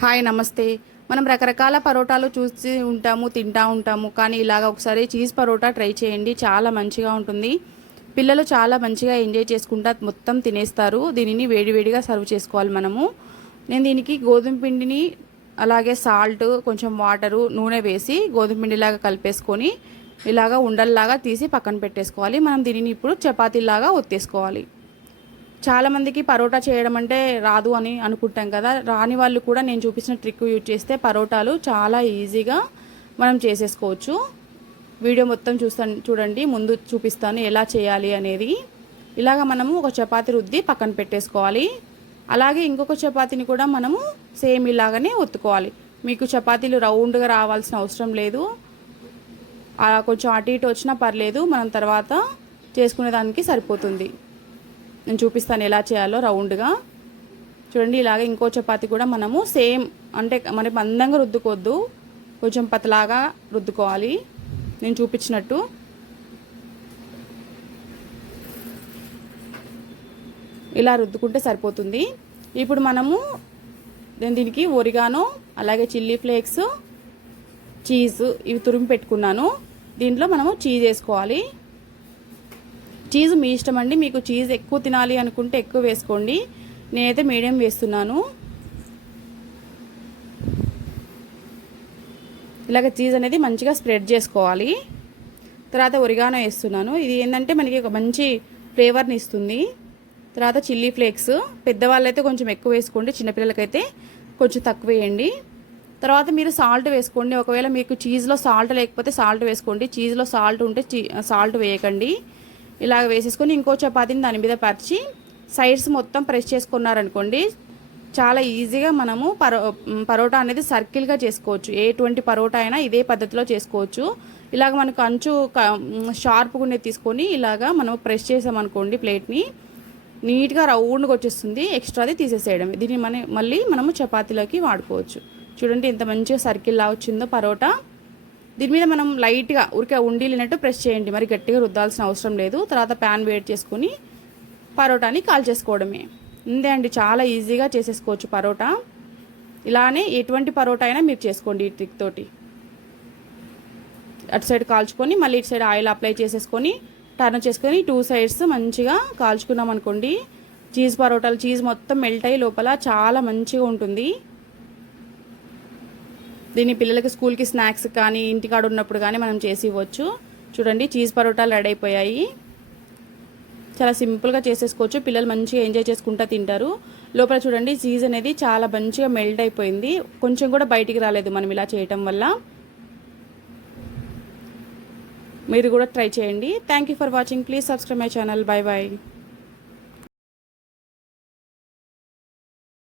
Hi నమస్తే. మనం రకరకాల పరోటాలు చూసి ఉంటాము తింటా ఉంటాము కానీ ఇలాగ ఒకసారి చీజ్ పరోటా ట్రై చేయండి. చాలా మంచిగా ఉంటుంది. పిల్లలు చాలా మంచిగా ఎంజాయ్ చేసుకుంటా మొత్తం తినేస్తారు. దీనిని వేడివేడిగా సర్వ్ చేసుకోవాలి మనము. నేను దీనికి గోధుమ పిండిని అలాగే సాల్ట్ కొంచెం వాటరు నూనె వేసి గోధుమ పిండిలాగా కలిపేసుకొని ఇలాగ ఉండల్లాగా తీసి పక్కన పెట్టేసుకోవాలి. మనం దీనిని ఇప్పుడు చపాతీలాగా ఒత్తేసుకోవాలి. చాలామందికి పరోటా చేయడం అంటే రాదు అని అనుకుంటాం కదా. రాని వాళ్ళు కూడా నేను చూపించిన ట్రిక్ యూజ్ చేస్తే పరోటాలు చాలా ఈజీగా మనం చేసేసుకోవచ్చు. వీడియో మొత్తం చూస్తాను చూడండి. ముందు చూపిస్తాను ఎలా చేయాలి అనేది. ఇలాగ మనము ఒక చపాతి రుద్ది పక్కన పెట్టేసుకోవాలి. అలాగే ఇంకొక చపాతీని కూడా మనము సేమ్ ఇలాగనే ఒత్తుకోవాలి. మీకు చపాతీలు రౌండ్గా రావాల్సిన అవసరం లేదు. కొంచెం అటు ఇటు వచ్చినా పర్లేదు. మనం తర్వాత చేసుకునే దానికి సరిపోతుంది. నేను చూపిస్తాను ఎలా చేయాలో రౌండ్గా. చూడండి ఇలాగ ఇంకో చపాతి కూడా మనము సేమ్ అంటే మరి మందంగా రుద్దుకోవద్దు. కొంచెం పతలాగా రుద్దుకోవాలి. నేను చూపించినట్టు. ఇలా రుద్దుకుంటే సరిపోతుంది. ఇప్పుడు మనము నేను దీనికి ఒరిగానో అలాగే చిల్లీ ఫ్లేక్స్ చీజ్ ఇవి తురిమి పెట్టుకున్నాను. దీంట్లో మనము చీజ్ వేసుకోవాలి. చీజ్ మీ ఇష్టం అండి మీకు చీజ్ ఎక్కువ తినాలి అనుకుంటే ఎక్కువ వేసుకోండి. నేనైతే మీడియం వేస్తున్నాను. ఇలాగ చీజ్ అనేది మంచిగా స్ప్రెడ్ చేసుకోవాలి. తర్వాత ఒరిగానో వేస్తున్నాను. ఇది ఏంటంటే మనకి ఒక మంచి ఫ్లేవర్ని ఇస్తుంది. తర్వాత చిల్లీ ఫ్లేక్స్. పెద్దవాళ్ళైతే కొంచెం ఎక్కువ వేసుకోండి చిన్నపిల్లలకైతే కొంచెం తక్కువ వేయండి. తర్వాత మీరు సాల్ట్ వేసుకోండి. ఒకవేళ మీకు చీజ్లో సాల్ట్ లేకపోతే సాల్ట్ వేసుకోండి. చీజ్లో సాల్ట్ ఉంటే సాల్ట్ వేయకండి. ఇలాగ వేసేసుకొని ఇంకో చపాతీని దాని మీద పరిచి సైడ్స్ మొత్తం ప్రెస్ చేసుకున్నారనుకోండి చాలా ఈజీగా మనము పరో పరోటా అనేది సర్కిల్గా చేసుకోవచ్చు. ఎటువంటి పరోటా అయినా ఇదే పద్ధతిలో చేసుకోవచ్చు. ఇలాగ మనకు అంచు షార్ప్గా తీసుకొని ఇలాగా మనం ప్రెస్ చేసామనుకోండి ప్లేట్ని నీట్గా రౌండ్గా వచ్చేస్తుంది. ఎక్స్ట్రాది తీసేసేయడం దీన్ని మన మళ్ళీ మనము చపాతీలోకి వాడుకోవచ్చు. చూడండి ఎంత మంచిగా సర్కిల్ లా వచ్చిందో పరోటా. దీని మీద మనం లైట్గా ఊరికే ఉండిలినట్టు ప్రెస్ చేయండి. మరి గట్టిగా రుద్దాల్సిన అవసరం లేదు. తర్వాత ప్యాన్ వేడి చేసుకుని పరోటాని కాల్ చేసుకోవడమే. ఇందే అండి. చాలా ఈజీగా చేసేసుకోవచ్చు పరోటా. ఇలానే ఎటువంటి పరోటా అయినా మీరు చేసుకోండి ఈ ట్రిక్ తోటి. అటు సైడ్ కాల్చుకొని మళ్ళీ ఇటు సైడ్ ఆయిల్ అప్లై చేసేసుకొని టర్న్ చేసుకొని టూ సైడ్స్ మంచిగా కాల్చుకున్నాం అనుకోండి చీజ్ పరోటాలు చీజ్ మొత్తం మెల్ట్ అయ్యి లోపల చాలా మంచిగా ఉంటుంది. దీన్ని పిల్లలకి స్కూల్కి స్నాక్స్ కానీ ఇంటికాడ ఉన్నప్పుడు కానీ మనం చేసి ఇవ్వచ్చు. చూడండి చీజ్ పరోటాలు రెడీ అయిపోయాయి. చాలా సింపుల్గా చేసేసుకోవచ్చు. పిల్లలు మంచిగా ఎంజాయ్ చేసుకుంటూ తింటారు. లోపల చూడండి చీజ్ అనేది చాలా మంచిగా మెల్ట్ అయిపోయింది. కొంచెం కూడా బయటికి రాలేదు మనం ఇలా చేయటం వల్ల. మీరు కూడా ట్రై చేయండి. Thank for watching please subscribe my channel bye bye